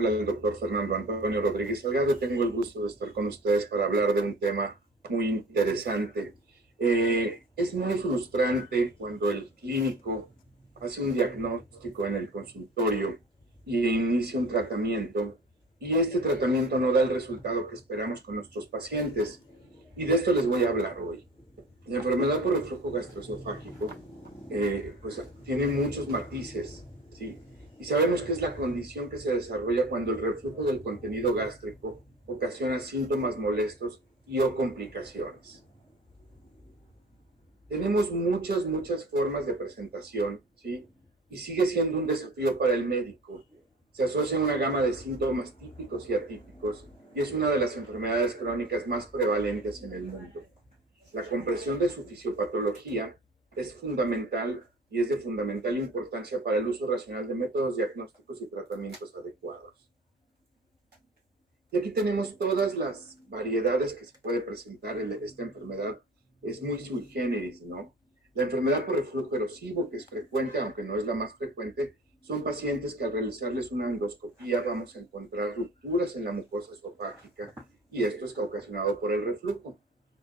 Habla el doctor Fernando Antonio Rodríguez Salgado. Tengo el gusto de estar con ustedes para hablar de un tema muy interesante. Es muy frustrante cuando el clínico hace un diagnóstico en el consultorio y inicia un tratamiento y este tratamiento no da el resultado que esperamos con nuestros pacientes. Y de esto les voy a hablar hoy. La enfermedad por reflujo gastroesofágico pues tiene muchos matices, ¿sí? Y sabemos que es la condición que se desarrolla cuando el reflujo del contenido gástrico ocasiona síntomas molestos y o complicaciones. Tenemos muchas formas de presentación, ¿sí? Y sigue siendo un desafío para el médico. Se asocia a una gama de síntomas típicos y atípicos y es una de las enfermedades crónicas más prevalentes en el mundo. La comprensión de su fisiopatología es fundamental y es de fundamental importancia para el uso racional de métodos diagnósticos y tratamientos adecuados. Y aquí tenemos todas las variedades que se puede presentar en esta enfermedad. Es muy sui generis, ¿no? La enfermedad por reflujo erosivo, que es frecuente, aunque no es la más frecuente, son pacientes que al realizarles una endoscopía vamos a encontrar rupturas en la mucosa esofágica y esto es ocasionado por el reflujo.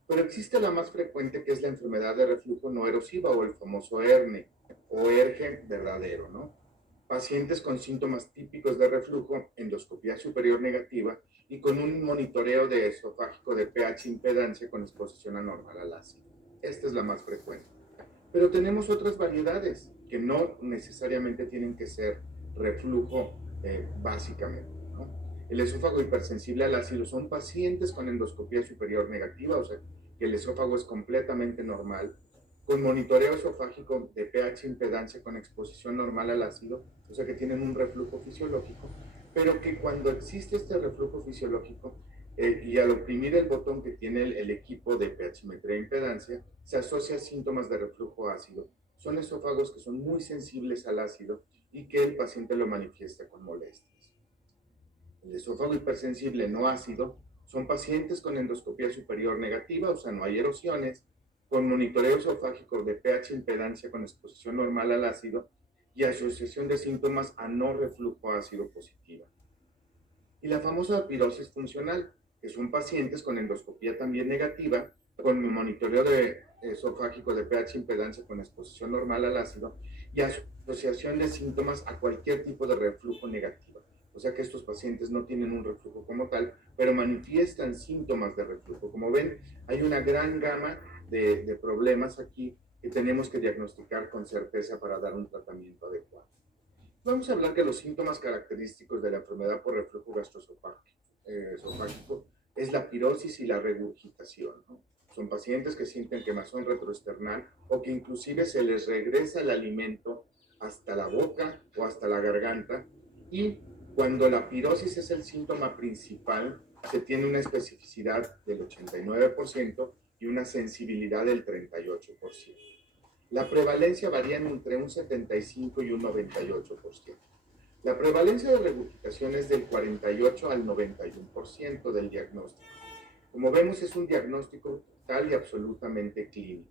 Pero existe la más frecuente, que es la enfermedad de reflujo no erosiva o el famoso ERNE o ERGE verdadero, ¿no? Pacientes con síntomas típicos de reflujo, endoscopía superior negativa y con un monitoreo de esofágico de pH impedancia con exposición anormal al ácido. Esta es la más frecuente. Pero tenemos otras variedades que no necesariamente tienen que ser reflujo básicamente, ¿no? El esófago hipersensible al ácido son pacientes con endoscopía superior negativa, o sea, que el esófago es completamente normal, con monitoreo esofágico de pH impedancia con exposición normal al ácido, o sea que tienen un reflujo fisiológico, pero que cuando existe este reflujo fisiológico y al oprimir el botón que tiene el equipo de pHmetría e impedancia, se asocia a síntomas de reflujo ácido. Son esófagos que son muy sensibles al ácido y que el paciente lo manifiesta con molestias. El esófago hipersensible no ácido son pacientes con endoscopía superior negativa, o sea, no hay erosiones, con monitoreo esofágico de pH impedancia con exposición normal al ácido y asociación de síntomas a no reflujo ácido positiva. Y la famosa pirosis funcional, que son pacientes con endoscopía también negativa, con monitoreo de esofágico de pH impedancia con exposición normal al ácido y asociación de síntomas a cualquier tipo de reflujo negativo. O sea que estos pacientes no tienen un reflujo como tal, pero manifiestan síntomas de reflujo. Como ven, hay una gran gama de problemas aquí que tenemos que diagnosticar con certeza para dar un tratamiento adecuado. Vamos a hablar de los síntomas característicos de la enfermedad por reflujo gastroesofágico. Es la pirosis y la regurgitación, ¿no? Son pacientes que sienten quemazón retroesternal o que inclusive se les regresa el alimento hasta la boca o hasta la garganta. Y cuando la pirosis es el síntoma principal, se tiene una especificidad del 89% y una sensibilidad del 38%. La prevalencia varía entre un 75 y un 98%. La prevalencia de regurgitación es del 48 al 91% del diagnóstico. Como vemos, es un diagnóstico total y absolutamente clínico.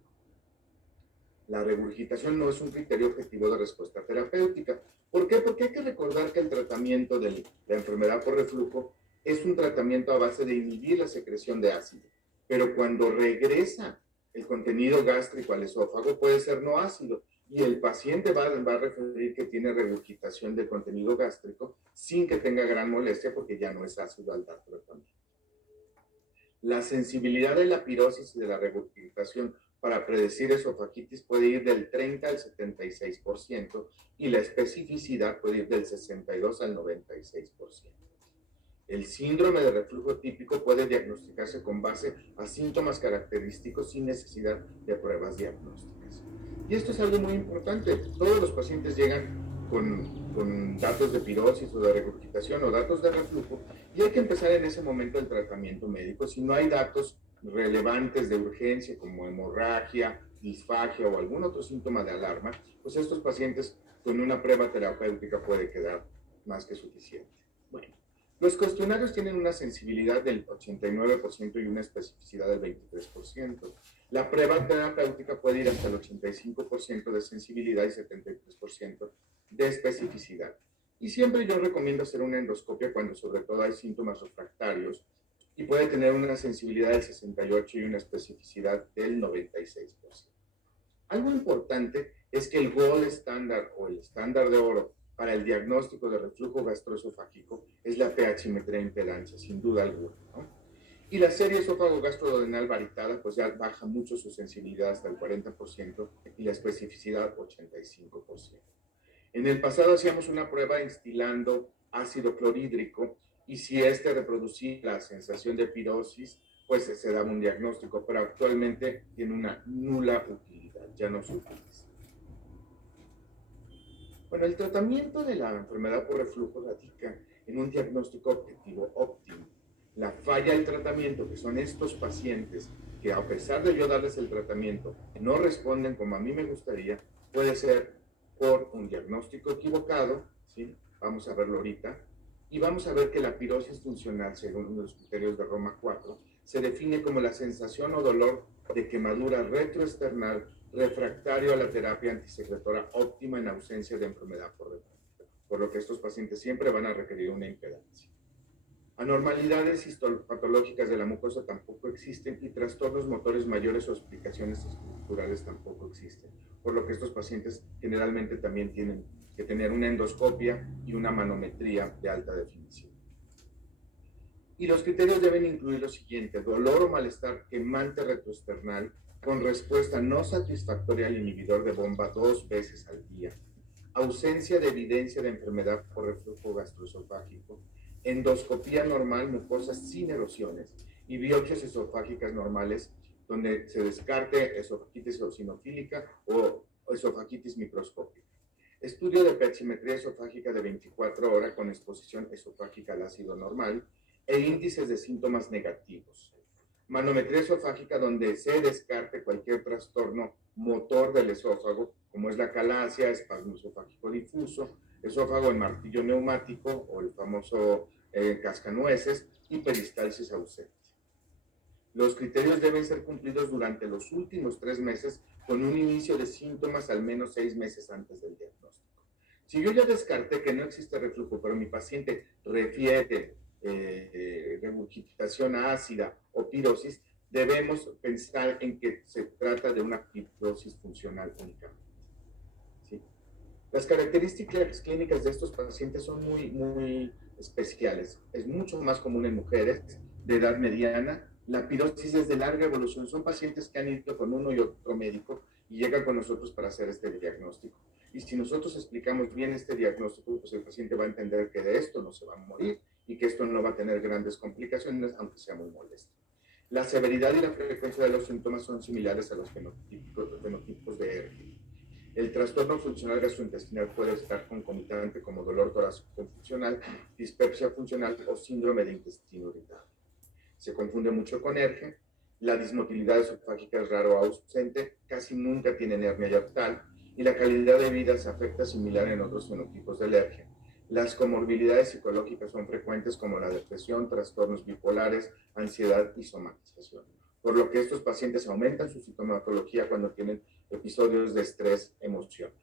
La regurgitación no es un criterio objetivo de respuesta terapéutica. ¿Por qué? Porque hay que recordar que el tratamiento de la enfermedad por reflujo es un tratamiento a base de inhibir la secreción de ácido. Pero cuando regresa el contenido gástrico al esófago puede ser no ácido y el paciente va a referir que tiene regurgitación del contenido gástrico sin que tenga gran molestia porque ya no es ácido al dar tratamiento. La sensibilidad de la pirosis y de la regurgitación para predecir esofagitis puede ir del 30 al 76% y la especificidad puede ir del 62 al 96%. El síndrome de reflujo típico puede diagnosticarse con base a síntomas característicos sin necesidad de pruebas diagnósticas. Y esto es algo muy importante. Todos los pacientes llegan con datos de pirosis o de regurgitación o datos de reflujo y hay que empezar en ese momento el tratamiento médico. Si no hay datos relevantes de urgencia como hemorragia, disfagia o algún otro síntoma de alarma, pues estos pacientes con una prueba terapéutica puede quedar más que suficiente. Bueno. Los cuestionarios tienen una sensibilidad del 89% y una especificidad del 23%. La prueba terapéutica puede ir hasta el 85% de sensibilidad y 73% de especificidad. Y siempre yo recomiendo hacer una endoscopia cuando sobre todo hay síntomas refractarios y puede tener una sensibilidad del 68 y una especificidad del 96%. Algo importante es que el gold estándar o el estándar de oro para el diagnóstico de reflujo gastroesofágico es la pH-metría impedancia, sin duda alguna, ¿no? Y la serie esófago gastrodenal varitada, pues ya baja mucho su sensibilidad hasta el 40% y la especificidad 85%. En el pasado hacíamos una prueba instilando ácido clorhídrico y si este reproducía la sensación de pirosis, pues se daba un diagnóstico, pero actualmente tiene una nula utilidad, ya no se utiliza. Bueno, el tratamiento de la enfermedad por reflujo radica en un diagnóstico objetivo óptimo. La falla del tratamiento, que son estos pacientes que a pesar de yo darles el tratamiento, no responden como a mí me gustaría, puede ser por un diagnóstico equivocado, ¿sí? Vamos a verlo ahorita, y vamos a ver que la pirosis funcional, según los criterios de Roma 4, se define como la sensación o dolor de quemadura retroesternal refractario a la terapia antisecretora óptima en ausencia de enfermedad por reflujo, por lo que estos pacientes siempre van a requerir una impedancia. Anormalidades histopatológicas de la mucosa tampoco existen y trastornos motores mayores o explicaciones estructurales tampoco existen, por lo que estos pacientes generalmente también tienen que tener una endoscopia y una manometría de alta definición. Y los criterios deben incluir lo siguiente: dolor o malestar quemante retroesternal con respuesta no satisfactoria al inhibidor de bomba 2 veces al día, ausencia de evidencia de enfermedad por reflujo gastroesofágico, endoscopía normal, mucosas sin erosiones y biopsias esofágicas normales donde se descarte esofagitis eosinofílica o esofagitis microscópica. Estudio de pH-metría esofágica de 24 horas con exposición esofágica al ácido normal e índices de síntomas negativos. Manometría esofágica donde se descarte cualquier trastorno motor del esófago, como es la calasia, espasmo esofágico difuso, esófago en martillo neumático o el famoso cascanueces y peristalsis ausente. Los criterios deben ser cumplidos durante los últimos 3 meses con un inicio de síntomas al menos 6 meses antes del diagnóstico. Si yo ya descarté que no existe reflujo, pero mi paciente refiere regurgitación ácida o pirosis, debemos pensar en que se trata de una pirosis funcional únicamente. ¿Sí? Las características clínicas de estos pacientes son muy especiales. Es mucho más común en mujeres de edad mediana. La pirosis es de larga evolución. Son pacientes que han ido con uno y otro médico y llegan con nosotros para hacer este diagnóstico. Y si nosotros explicamos bien este diagnóstico, pues el paciente va a entender que de esto no se va a morir y que esto no va a tener grandes complicaciones, aunque sea muy molesto. La severidad y la frecuencia de los síntomas son similares a los fenotipos de ERG. El trastorno funcional gastrointestinal puede estar concomitante como dolor torácico funcional, dispepsia funcional o síndrome de intestino irritable. Se confunde mucho con ERG. La dismotilidad esofágica es raro o ausente, casi nunca tienen hernia yatal y la calidad de vida se afecta similar en otros fenotipos de ERG. Las comorbilidades psicológicas son frecuentes como la depresión, trastornos bipolares, ansiedad y somatización, por lo que estos pacientes aumentan su sintomatología cuando tienen episodios de estrés emocional.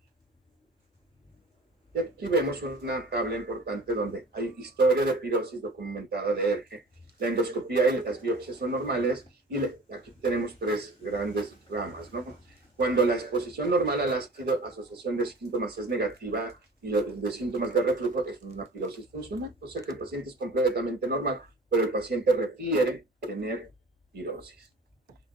Y aquí vemos una tabla importante donde hay historia de pirosis documentada de ERG. La endoscopía y las biopsias son normales y aquí tenemos 3 grandes ramas, ¿no? Cuando la exposición normal al ácido, asociación de síntomas es negativa y de síntomas de reflujo es una pirosis funcional, o sea que el paciente es completamente normal, pero el paciente refiere tener pirosis.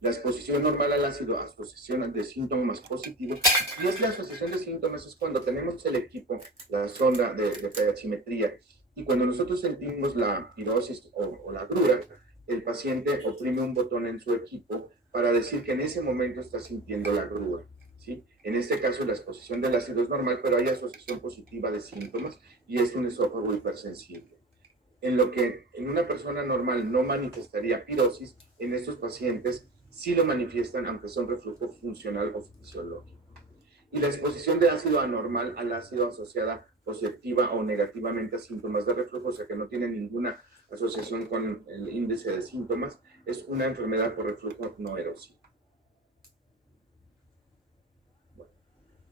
La exposición normal al ácido, asociación de síntomas positivos, y es la asociación de síntomas, es cuando tenemos el equipo, la sonda de pH-metría, y cuando nosotros sentimos la pirosis o la agrura, el paciente oprime un botón en su equipo para decir que en ese momento está sintiendo la agrura, ¿sí? En este caso la exposición del ácido es normal, pero hay asociación positiva de síntomas y es un esófago hipersensible. En lo que en una persona normal no manifestaría pirosis, en estos pacientes sí lo manifiestan, aunque son reflujo funcional o fisiológico. Y la exposición de ácido anormal al ácido asociada positiva o negativamente a síntomas de reflujo, o sea que no tiene ninguna asociación con el índice de síntomas, es una enfermedad por reflujo no erosivo. Bueno,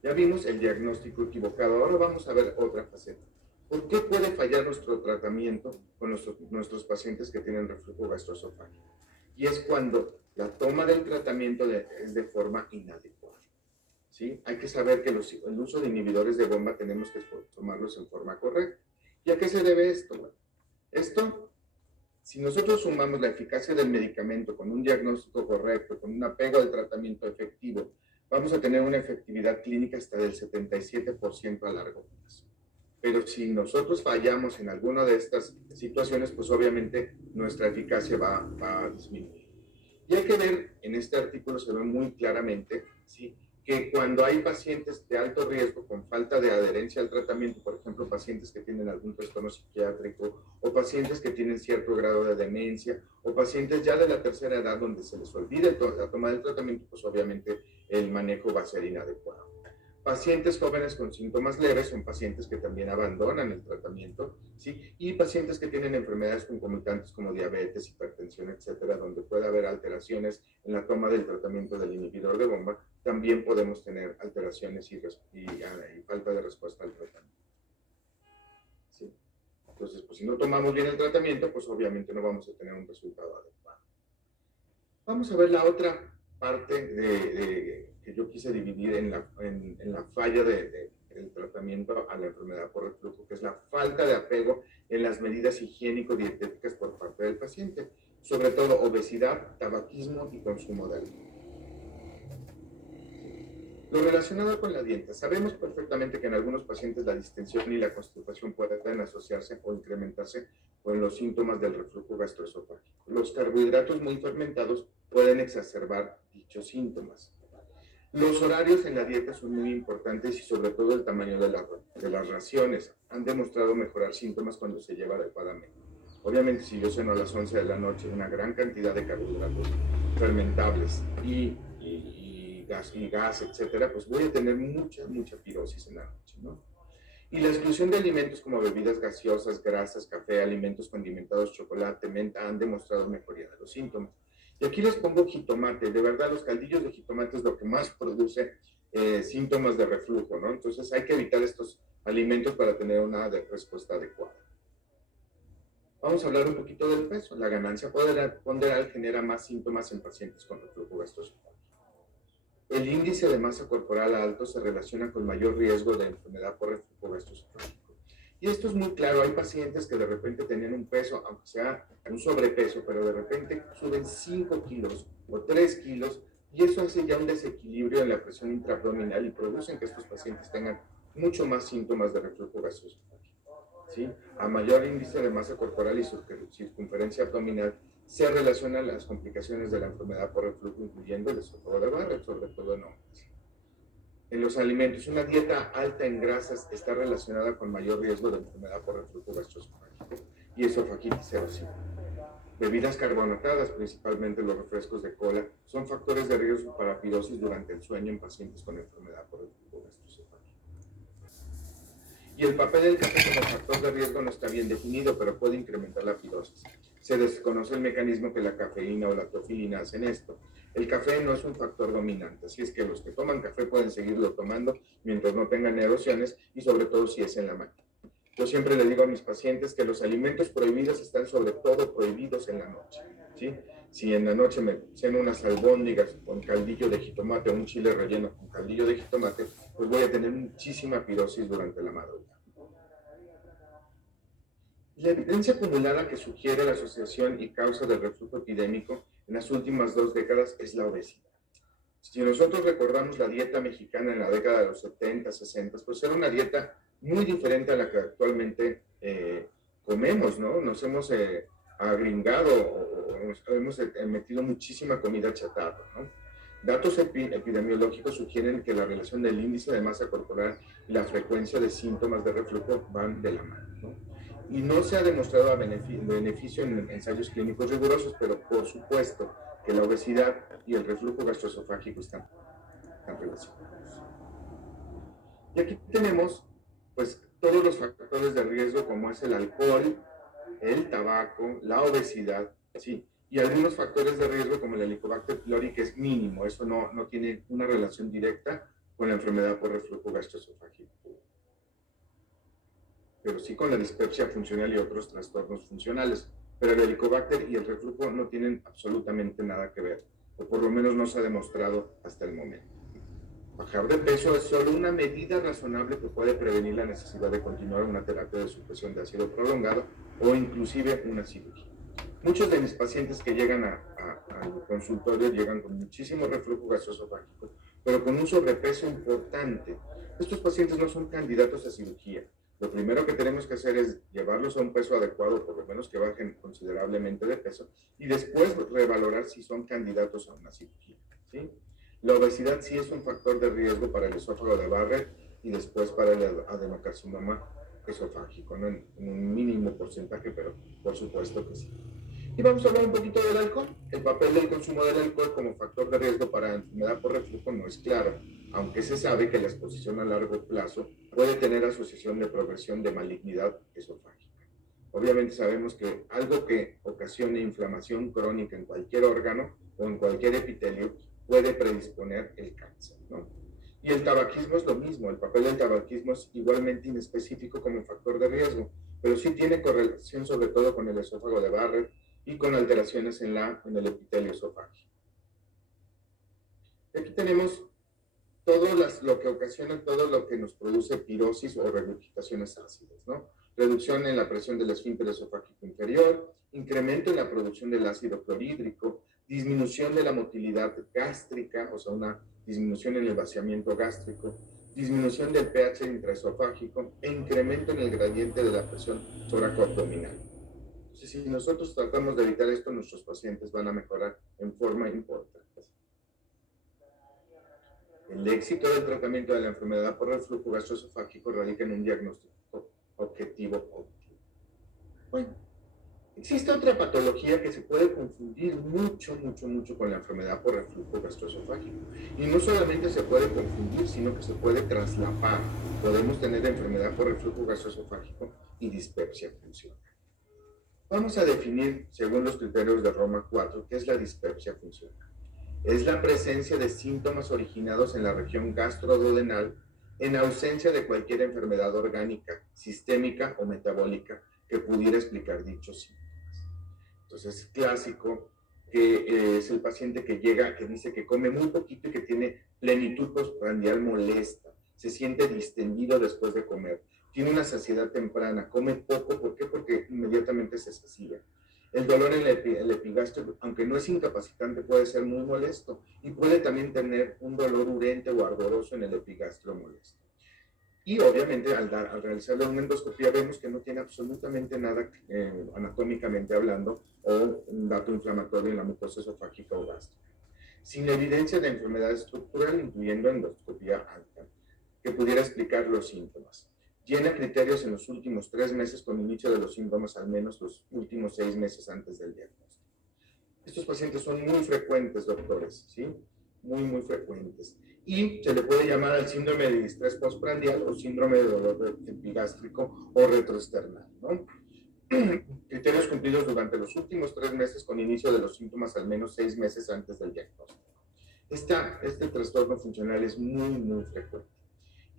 ya vimos el diagnóstico equivocado, ahora vamos a ver otra faceta. ¿Por qué puede fallar nuestro tratamiento con nuestros pacientes que tienen reflujo gastroesofágico? Y es cuando la toma del tratamiento es de forma inadecuada. ¿Sí? Hay que saber que el uso de inhibidores de bomba tenemos que tomarlos en forma correcta. ¿Y a qué se debe esto? Bueno, esto, si nosotros sumamos la eficacia del medicamento con un diagnóstico correcto, con un apego al tratamiento efectivo, vamos a tener una efectividad clínica hasta del 77% a largo plazo. Pero si nosotros fallamos en alguna de estas situaciones, pues obviamente nuestra eficacia va a disminuir. Y hay que ver, en este artículo se ve muy claramente, ¿sí?, que cuando hay pacientes de alto riesgo con falta de adherencia al tratamiento, por ejemplo, pacientes que tienen algún trastorno psiquiátrico, o pacientes que tienen cierto grado de demencia, o pacientes ya de la tercera edad donde se les olvide la toma del tratamiento, pues obviamente el manejo va a ser inadecuado. Pacientes jóvenes con síntomas leves son pacientes que también abandonan el tratamiento, ¿sí? Y pacientes que tienen enfermedades concomitantes como diabetes, hipertensión, etcétera, donde puede haber alteraciones en la toma del tratamiento del inhibidor de bomba, también podemos tener alteraciones y falta de respuesta al tratamiento. ¿Sí? Entonces, pues si no tomamos bien el tratamiento, pues obviamente no vamos a tener un resultado adecuado. Vamos a ver la otra parte que yo quise dividir en la falla del tratamiento a la enfermedad por reflujo, que es la falta de apego en las medidas higiénico-dietéticas por parte del paciente, sobre todo obesidad, tabaquismo y consumo de alcohol. Lo relacionado con la dieta. Sabemos perfectamente que en algunos pacientes la distensión y la constipación pueden asociarse o incrementarse con los síntomas del reflujo gastroesofágico. Los carbohidratos muy fermentados pueden exacerbar dichos síntomas. Los horarios en la dieta son muy importantes y sobre todo el tamaño de las raciones. Han demostrado mejorar síntomas cuando se lleva adecuadamente. Obviamente, si yo ceno a las 11 de la noche una gran cantidad de carbohidratos fermentables y gas, etcétera, pues voy a tener mucha pirosis en la noche, ¿no? Y la exclusión de alimentos como bebidas gaseosas, grasas, café, alimentos condimentados, chocolate, menta, han demostrado mejoría de los síntomas. Y aquí les pongo jitomate. De verdad, los caldillos de jitomate es lo que más produce síntomas de reflujo, ¿no? Entonces hay que evitar estos alimentos para tener una respuesta adecuada. Vamos a hablar un poquito del peso. La ganancia ponderal genera más síntomas en pacientes con reflujo gastroesofágico. El índice de masa corporal alto se relaciona con mayor riesgo de enfermedad por reflujo gastroesofágico. Y esto es muy claro. Hay pacientes que de repente tenían un peso, aunque sea un sobrepeso, pero de repente suben 5 kilos o 3 kilos, y eso hace ya un desequilibrio en la presión intraabdominal y producen que estos pacientes tengan mucho más síntomas de reflujo gastroesofágico. ¿Sí? A mayor índice de masa corporal y circunferencia abdominal, se relacionan las complicaciones de la enfermedad por reflujo, incluyendo el esófago de Barrett, sobre todo en hombres. En los alimentos, una dieta alta en grasas está relacionada con mayor riesgo de enfermedad por reflujo gastroesofágico y esofagitis erosiva. Bebidas carbonatadas, principalmente los refrescos de cola, son factores de riesgo para pirosis durante el sueño en pacientes con enfermedad por reflujo gastroesofágico. Y el papel del café como factor de riesgo no está bien definido, pero puede incrementar la pirosis. Se desconoce el mecanismo que la cafeína o la teofilina hacen esto. El café no es un factor dominante, así es que los que toman café pueden seguirlo tomando mientras no tengan erosiones y sobre todo si es en la mañana. Yo siempre le digo a mis pacientes que los alimentos prohibidos están sobre todo prohibidos en la noche, ¿sí? Si en la noche me ceno unas albóndigas con caldillo de jitomate o un chile relleno con caldillo de jitomate, pues voy a tener muchísima pirosis durante la madrugada. La evidencia acumulada que sugiere la asociación y causa del reflujo epidémico en las últimas 2 décadas es la obesidad. Si nosotros recordamos la dieta mexicana en la década de los 70, 60, pues era una dieta muy diferente a la que actualmente comemos, ¿no? Nos hemos agringado o hemos metido muchísima comida chatarra, ¿no? Datos epidemiológicos sugieren que la relación del índice de masa corporal y la frecuencia de síntomas de reflujo van de la mano, ¿no? Y no se ha demostrado beneficio en ensayos clínicos rigurosos, pero por supuesto que la obesidad y el reflujo gastroesofágico están relacionados. Y aquí tenemos, pues, todos los factores de riesgo, como es el alcohol, el tabaco, la obesidad, ¿sí? Y algunos factores de riesgo, como el Helicobacter pylori, que es mínimo, eso no tiene una relación directa con la enfermedad por reflujo gastroesofágico. pero sí con la dispepsia funcional y otros trastornos funcionales. Pero el helicobacter y el reflujo no tienen absolutamente nada que ver, o por lo menos no se ha demostrado hasta el momento. Bajar de peso es solo una medida razonable que puede prevenir la necesidad de continuar una terapia de supresión de ácido prolongado o inclusive una cirugía. Muchos de mis pacientes que llegan al consultorio llegan con muchísimo reflujo gastroesofágico, pero con un sobrepeso importante. Estos pacientes no son candidatos a cirugía. Lo primero que tenemos que hacer es llevarlos a un peso adecuado, por lo menos que bajen considerablemente de peso, y después revalorar si son candidatos a una cirugía, ¿sí? La obesidad sí es un factor de riesgo para el esófago de Barrett y después para el adenocarcinoma esofágico, ¿no? En un mínimo porcentaje, pero por supuesto que sí. Y vamos a hablar un poquito del alcohol. El papel del consumo del alcohol como factor de riesgo para enfermedad por reflujo no es claro, aunque se sabe que la exposición a largo plazo puede tener asociación de progresión de malignidad esofágica. Obviamente sabemos que algo que ocasione inflamación crónica en cualquier órgano o en cualquier epitelio puede predisponer el cáncer, ¿no? Y el tabaquismo es lo mismo. El papel del tabaquismo es igualmente inespecífico como factor de riesgo, pero sí tiene correlación sobre todo con el esófago de Barrett y con alteraciones en el epitelio esofágico. Aquí tenemos lo que ocasiona todo lo que nos produce pirosis o regurgitaciones ácidas, ¿no? Reducción en la presión del esfínter esofágico inferior, incremento en la producción del ácido clorhídrico, disminución de la motilidad gástrica, o sea, una disminución en el vaciamiento gástrico, disminución del pH intraesofágico e incremento en el gradiente de la presión toracoabdominal. Entonces, si nosotros tratamos de evitar esto, nuestros pacientes van a mejorar en forma importante. El éxito del tratamiento de la enfermedad por reflujo gastroesofágico radica en un diagnóstico objetivo óptimo. Bueno, existe otra patología que se puede confundir mucho con la enfermedad por reflujo gastroesofágico. Y no solamente se puede confundir, sino que se puede traslapar. Podemos tener enfermedad por reflujo gastroesofágico y dispepsia funcional. Vamos a definir, según los criterios de Roma 4, qué es la dispepsia funcional. Es la presencia de síntomas originados en la región gastroduodenal en ausencia de cualquier enfermedad orgánica, sistémica o metabólica que pudiera explicar dichos síntomas. Entonces es clásico que es el paciente que llega, que dice que come muy poquito y que tiene plenitud postprandial molesta, se siente distendido después de comer, tiene una saciedad temprana, come poco, ¿por qué? Porque inmediatamente se sacia. El dolor en el epigastrio, aunque no es incapacitante, puede ser muy molesto y puede también tener un dolor urente o ardoroso en el epigastrio molesto. Y obviamente al realizar la endoscopia vemos que no tiene absolutamente nada anatómicamente hablando o un dato inflamatorio en la mucosa esofágica o gástrica. Sin evidencia de enfermedad estructural, incluyendo endoscopia alta, que pudiera explicar los síntomas. Llena criterios en los últimos 3 meses con inicio de los síntomas, al menos los últimos 6 meses antes del diagnóstico. Estos pacientes son muy frecuentes, doctores, ¿sí? Muy frecuentes. Y se le puede llamar al síndrome de distrés postprandial o síndrome de dolor epigástrico o retroesternal, ¿no? Criterios cumplidos durante los últimos 3 meses con inicio de los síntomas al menos 6 meses antes del diagnóstico. Este trastorno funcional es muy frecuente.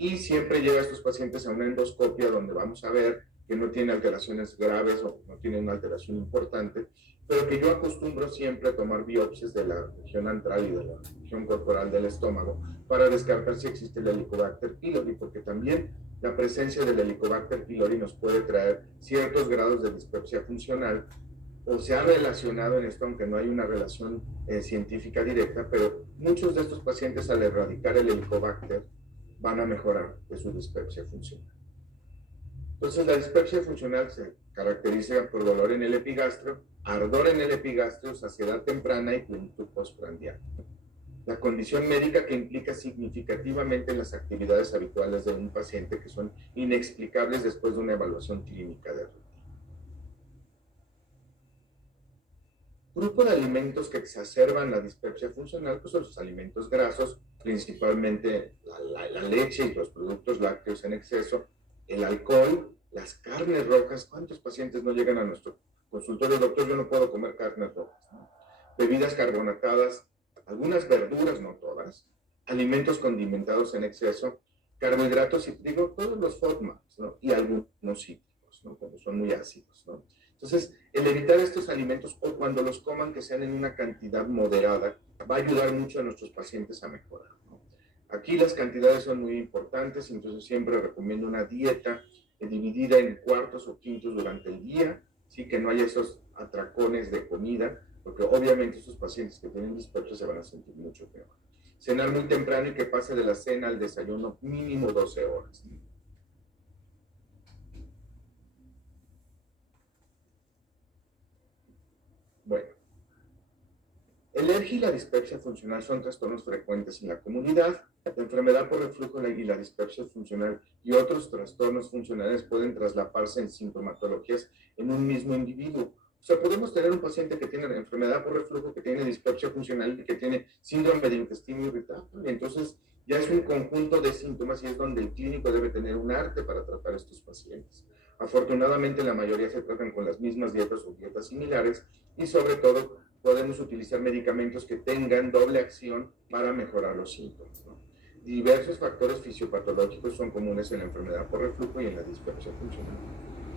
Y siempre lleva a estos pacientes a una endoscopia donde vamos a ver que no tiene alteraciones graves o no tiene una alteración importante, pero que yo acostumbro siempre a tomar biopsias de la región antral y de la región corporal del estómago para descartar si existe el Helicobacter pylori, porque también la presencia del Helicobacter pylori nos puede traer ciertos grados de dispepsia funcional, o se ha relacionado en esto, aunque no hay una relación científica directa, pero muchos de estos pacientes al erradicar el Helicobacter van a mejorar de su dispepsia funcional. Entonces, la dispepsia funcional se caracteriza por dolor en el epigastrio, ardor en el epigastrio, saciedad temprana y plenitud postprandial. La condición médica que implica significativamente las actividades habituales de un paciente que son inexplicables después de una evaluación clínica de rutina. Grupo de alimentos que exacerban la dispepsia funcional pues son los alimentos grasos, principalmente la leche y los productos lácteos en exceso, el alcohol, las carnes rojas. ¿Cuántos pacientes no llegan a nuestro consultorio? Doctor, yo no puedo comer carnes rojas, ¿no? Bebidas carbonatadas, algunas verduras, no todas, alimentos condimentados en exceso carbohidratos y trigo, todos los FODMAPs, ¿no? Y algunos cítricos, ¿no? Cuando son muy ácidos, ¿no? Entonces, el evitar estos alimentos o cuando los coman que sean en una cantidad moderada va a ayudar mucho a nuestros pacientes a mejorar, ¿no? Aquí las cantidades son muy importantes, entonces siempre recomiendo una dieta dividida en cuartos o quintos durante el día, ¿sí? Que no haya esos atracones de comida, porque obviamente esos pacientes que tienen dispepsia se van a sentir mucho peor. Cenar muy temprano y que pase de la cena al desayuno mínimo 12 horas. Bueno, el ERG y la dispepsia funcional son trastornos frecuentes en la comunidad. La enfermedad por reflujo y la dispepsia funcional y otros trastornos funcionales pueden traslaparse en sintomatologías en un mismo individuo. O sea, podemos tener un paciente que tiene enfermedad por reflujo, que tiene dispepsia funcional y que tiene síndrome de intestino irritable. Entonces, ya es un conjunto de síntomas y es donde el clínico debe tener un arte para tratar a estos pacientes. Afortunadamente, la mayoría se tratan con las mismas dietas o dietas similares y sobre todo podemos utilizar medicamentos que tengan doble acción para mejorar los síntomas, ¿no? Diversos factores fisiopatológicos son comunes en la enfermedad por reflujo y en la dispepsia funcional.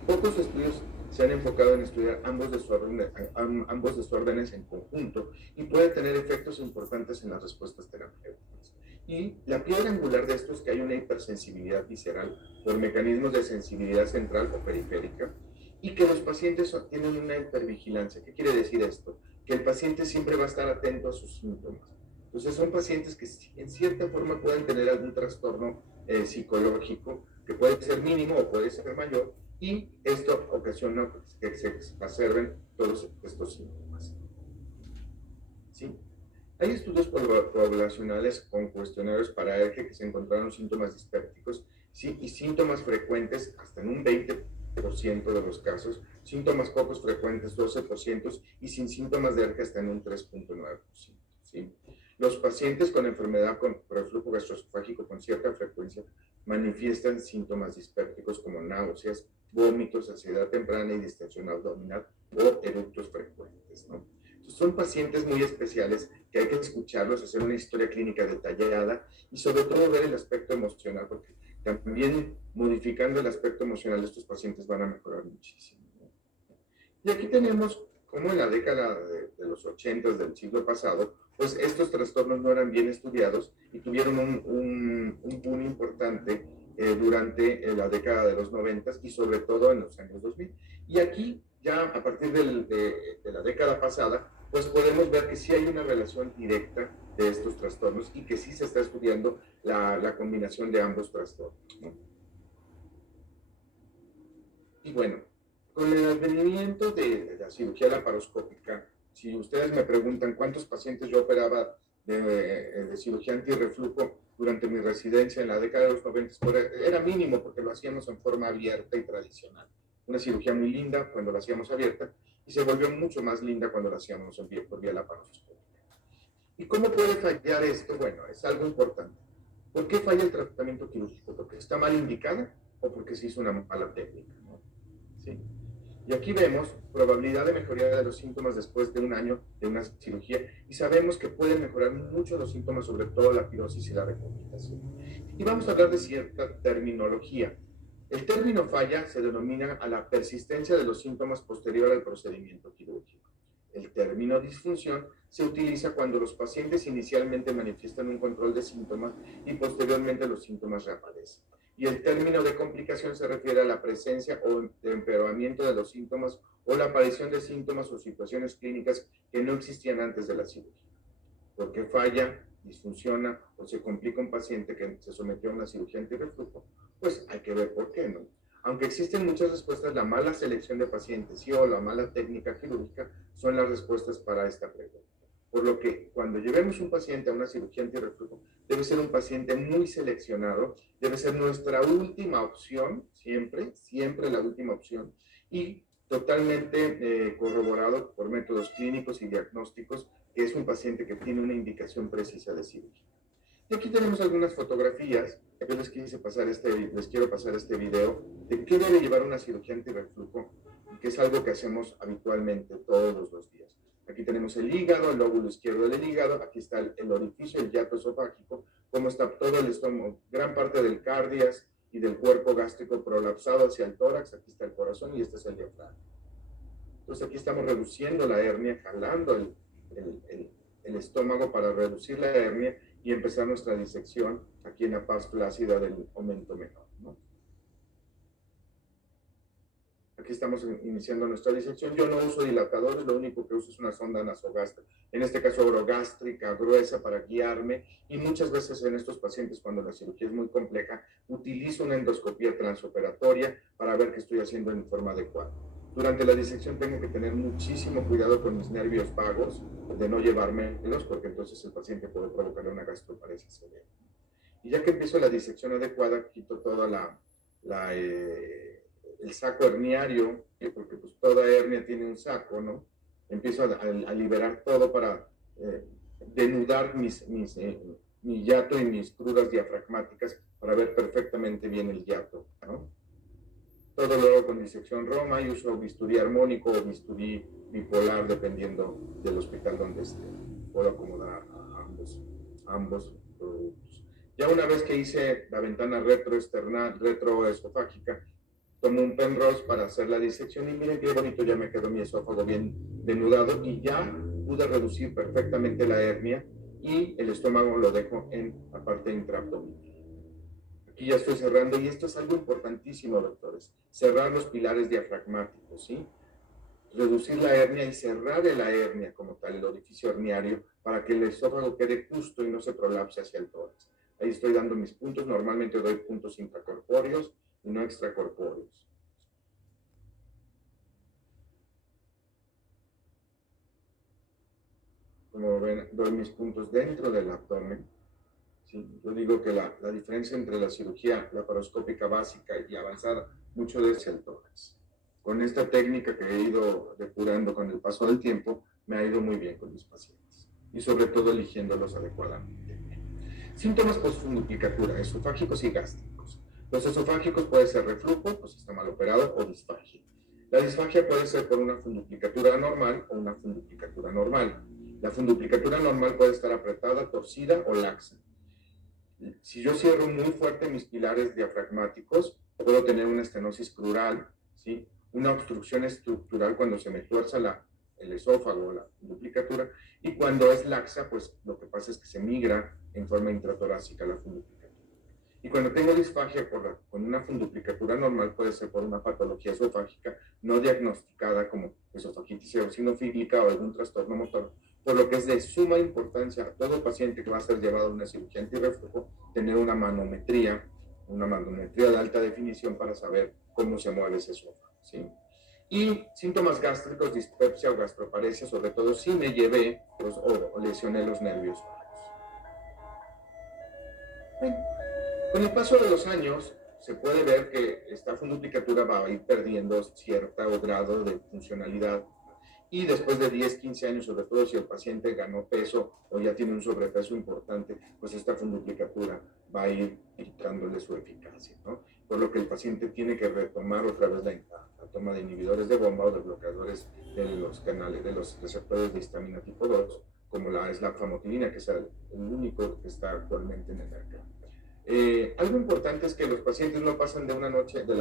Pocos estudios se han enfocado en estudiar ambos desórdenes en conjunto y puede tener efectos importantes en las respuestas terapéuticas. Y la piedra angular de esto es que hay una hipersensibilidad visceral por mecanismos de sensibilidad central o periférica y que los pacientes tienen una hipervigilancia. ¿Qué quiere decir esto? Que el paciente siempre va a estar atento a sus síntomas. Entonces son pacientes que en cierta forma pueden tener algún trastorno psicológico que puede ser mínimo o puede ser mayor y esto ocasiona que se exacerben todos estos síntomas. ¿Sí? Hay estudios poblacionales con cuestionarios para ERGE que se encontraron síntomas dispépticos, ¿sí? Y síntomas frecuentes hasta en un 20% de los casos, síntomas pocos frecuentes 12% y sin síntomas de ERGE hasta en un 3.9%. ¿Sí? Los pacientes con enfermedad con reflujo gastroesofágico con cierta frecuencia manifiestan síntomas dispépticos como náuseas, vómitos, saciedad temprana y distensión abdominal o eructos frecuentes, ¿no? Entonces, son pacientes muy especiales que hay que escucharlos, hacer una historia clínica detallada y sobre todo ver el aspecto emocional, porque también modificando el aspecto emocional estos pacientes van a mejorar muchísimo, ¿no? Y aquí tenemos como en la década de los 80 del siglo pasado, pues estos trastornos no eran bien estudiados y tuvieron un boom importante durante la década de los 90 y sobre todo en los años 2000. Y aquí ya a partir de la década pasada, pues podemos ver que sí hay una relación directa de estos trastornos y que sí se está estudiando la combinación de ambos trastornos, ¿no? Y bueno, con el advenimiento de la cirugía laparoscópica, si ustedes me preguntan cuántos pacientes yo operaba de cirugía antirreflujo durante mi residencia en la década de los 90, pues era mínimo porque lo hacíamos en forma abierta y tradicional. Una cirugía muy linda cuando la hacíamos abierta y se volvió mucho más linda cuando la hacíamos por vía laparoscópica. ¿Y cómo puede fallar esto? Bueno, es algo importante. ¿Por qué falla el tratamiento quirúrgico? ¿Porque está mal indicada o porque se hizo una mala técnica, ¿no? ¿Sí? Y aquí vemos probabilidad de mejoría de los síntomas después de un año de una cirugía y sabemos que pueden mejorar mucho los síntomas, sobre todo la pirosis y la recompensación. Y vamos a hablar de cierta terminología. El término falla se denomina a la persistencia de los síntomas posterior al procedimiento quirúrgico. El término disfunción se utiliza cuando los pacientes inicialmente manifiestan un control de síntomas y posteriormente los síntomas reaparecen. Y el término de complicación se refiere a la presencia o empeoramiento de los síntomas o la aparición de síntomas o situaciones clínicas que no existían antes de la cirugía. Porque falla, disfunciona o se complica un paciente que se sometió a una cirugía antirreflujo, pues hay que ver por qué, ¿no? Aunque existen muchas respuestas, la mala selección de pacientes y o la mala técnica quirúrgica son las respuestas para esta pregunta. Por lo que cuando llevemos un paciente a una cirugía antirreflujo, debe ser un paciente muy seleccionado, debe ser nuestra última opción, siempre, siempre la última opción, y totalmente corroborado por métodos clínicos y diagnósticos, que es un paciente que tiene una indicación precisa de cirugía. Y aquí tenemos algunas fotografías. Yo les quiero pasar este video de qué debe llevar una cirugía antirreflujo, que es algo que hacemos habitualmente todos los días. Aquí tenemos el hígado, el lóbulo izquierdo del hígado, aquí está el orificio, el hiato esofágico, cómo está todo el estómago, gran parte del cardias y del cuerpo gástrico prolapsado hacia el tórax. Aquí está el corazón y este es el diafragma. Entonces aquí estamos reduciendo la hernia, jalando el estómago para reducir la hernia y empezar nuestra disección aquí en la paz flácida del aumento menor, ¿no? Aquí estamos iniciando nuestra disección. Yo no uso dilatadores, lo único que uso es una sonda nasogástrica, en este caso orogástrica, gruesa, para guiarme. Y muchas veces en estos pacientes, cuando la cirugía es muy compleja, utilizo una endoscopía transoperatoria para ver qué estoy haciendo en forma adecuada. Durante la disección tengo que tener muchísimo cuidado con mis nervios vagos, de no llevármelos, porque entonces el paciente puede provocar una gastroparesis severa. Y ya que empiezo la disección adecuada, quito toda el saco herniario, porque pues toda hernia tiene un saco, ¿no? Empiezo a liberar todo para denudar mi hiato y mis crudas diafragmáticas para ver perfectamente bien el hiato, ¿no? Todo lo hago con disección Roma y uso bisturí armónico o bisturí bipolar, dependiendo del hospital donde esté. Puedo acomodar a ambos productos. Ya una vez que hice la ventana retroesternal, retroesofágica, tomo un Penrose para hacer la disección y miren qué bonito ya me quedó mi esófago bien denudado y ya pude reducir perfectamente la hernia y el estómago lo dejo en la parte intraabdominal. Aquí ya estoy cerrando y esto es algo importantísimo, doctores. Cerrar los pilares diafragmáticos, ¿sí? Reducir la hernia y cerrar la hernia como tal, el orificio herniario, para que el esófago quede justo y no se prolapse hacia el tórax. Ahí estoy dando mis puntos. Normalmente doy puntos intracorpóreos y no extracorpóreos. Como ven, doy mis puntos dentro del abdomen. Sí, yo digo que la diferencia entre la cirugía laparoscópica básica y avanzada mucho es el tórax. Con esta técnica que he ido depurando con el paso del tiempo, me ha ido muy bien con mis pacientes y sobre todo eligiéndolos adecuadamente. Síntomas postfunduplicatura, esofágicos y gástricos. Los esofágicos puede ser reflujo, pues está mal operado, o disfagia. La disfagia puede ser por una funduplicatura anormal o una funduplicatura normal. La funduplicatura normal puede estar apretada, torcida o laxa. Si yo cierro muy fuerte mis pilares diafragmáticos, puedo tener una estenosis crural, ¿sí? Una obstrucción estructural cuando se me tuerza el esófago o la funduplicatura, y cuando es laxa, pues lo que pasa es que se migra en forma intratorácica la funduplicatura. Y cuando tengo disfagia con una funduplicatura normal, puede ser por una patología esofágica no diagnosticada como esofagitis eosinofílica o algún trastorno motor, por lo que es de suma importancia a todo paciente que va a ser llevado a una cirugía antirreflujo tener una manometría de alta definición para saber cómo se mueve ese esófago, ¿sí? Y síntomas gástricos, dispepsia o gastroparesia, sobre todo si me llevé o lesioné los nervios vagos. Bueno, con el paso de los años se puede ver que esta funduplicatura va a ir perdiendo cierto grado de funcionalidad. Y después de 10, 15 años, sobre todo si el paciente ganó peso o ya tiene un sobrepeso importante, pues esta funduplicatura va a ir quitándole su eficacia, ¿no? Por lo que el paciente tiene que retomar otra vez la toma de inhibidores de bomba o de bloqueadores de los canales, de los receptores de histamina tipo 2, como es la famotilina, que es el único que está actualmente en el mercado. Algo importante es que los pacientes no pasan de la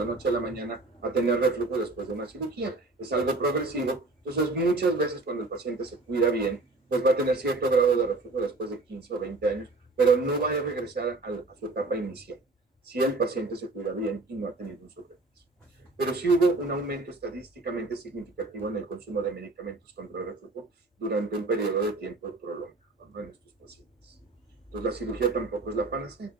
noche a la mañana a tener reflujo después de una cirugía. Es algo progresivo. Entonces, muchas veces cuando el paciente se cuida bien, pues va a tener cierto grado de reflujo después de 15 o 20 años, pero no va a regresar a su etapa inicial si el paciente se cuida bien y no ha tenido un sobrepeso. Pero sí hubo un aumento estadísticamente significativo en el consumo de medicamentos contra el reflujo durante un periodo de tiempo prolongado, ¿no?, en estos pacientes. Entonces, la cirugía tampoco es la panacea.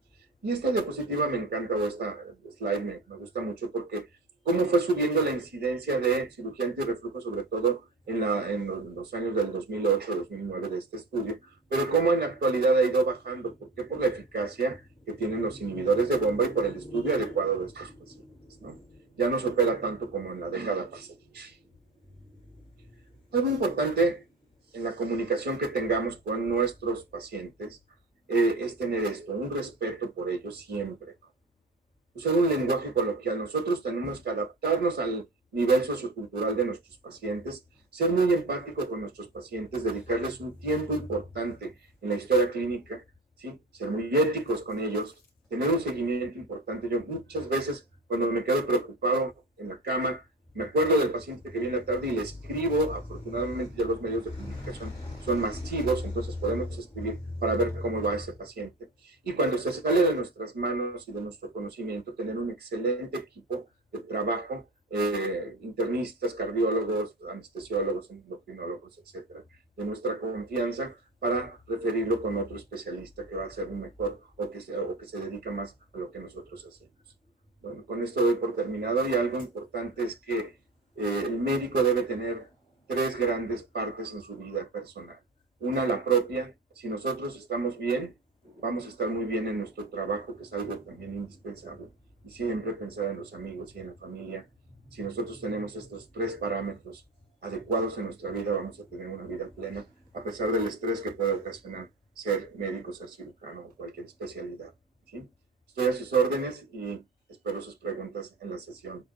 Y esta diapositiva me encanta, o esta slide me gusta mucho, porque cómo fue subiendo la incidencia de cirugía antirreflujo, sobre todo en los años del 2008, 2009 de este estudio, pero cómo en la actualidad ha ido bajando. ¿Por qué? Por la eficacia que tienen los inhibidores de bomba y por el estudio adecuado de estos pacientes, ¿no? Ya no se opera tanto como en la década pasada. Algo importante en la comunicación que tengamos con nuestros pacientes es tener esto, un respeto por ellos siempre, ¿no? Usar un lenguaje coloquial. Nosotros tenemos que adaptarnos al nivel sociocultural de nuestros pacientes, ser muy empático con nuestros pacientes, dedicarles un tiempo importante en la historia clínica ¿sí? Ser muy éticos con ellos, tener un seguimiento importante. Yo muchas veces cuando me quedo preocupado en la cama, me acuerdo del paciente que viene tarde y le escribo. Afortunadamente ya los medios de comunicación son masivos, entonces podemos escribir para ver cómo va ese paciente. Y cuando se sale de nuestras manos y de nuestro conocimiento, tener un excelente equipo de trabajo, internistas, cardiólogos, anestesiólogos, endocrinólogos, etcétera, de nuestra confianza, para referirlo con otro especialista que va a ser un mejor o que se dedica más a lo que nosotros hacemos. Bueno, con esto doy por terminado, y algo importante es que el médico debe tener tres grandes partes en su vida personal. Una, la propia. Si nosotros estamos bien, vamos a estar muy bien en nuestro trabajo, que es algo también indispensable. Y siempre pensar en los amigos y en la familia. Si nosotros tenemos estos tres parámetros adecuados en nuestra vida, vamos a tener una vida plena, a pesar del estrés que puede ocasionar ser médico, ser cirujano o cualquier especialidad, ¿sí? Estoy a sus órdenes y espero sus preguntas en la sesión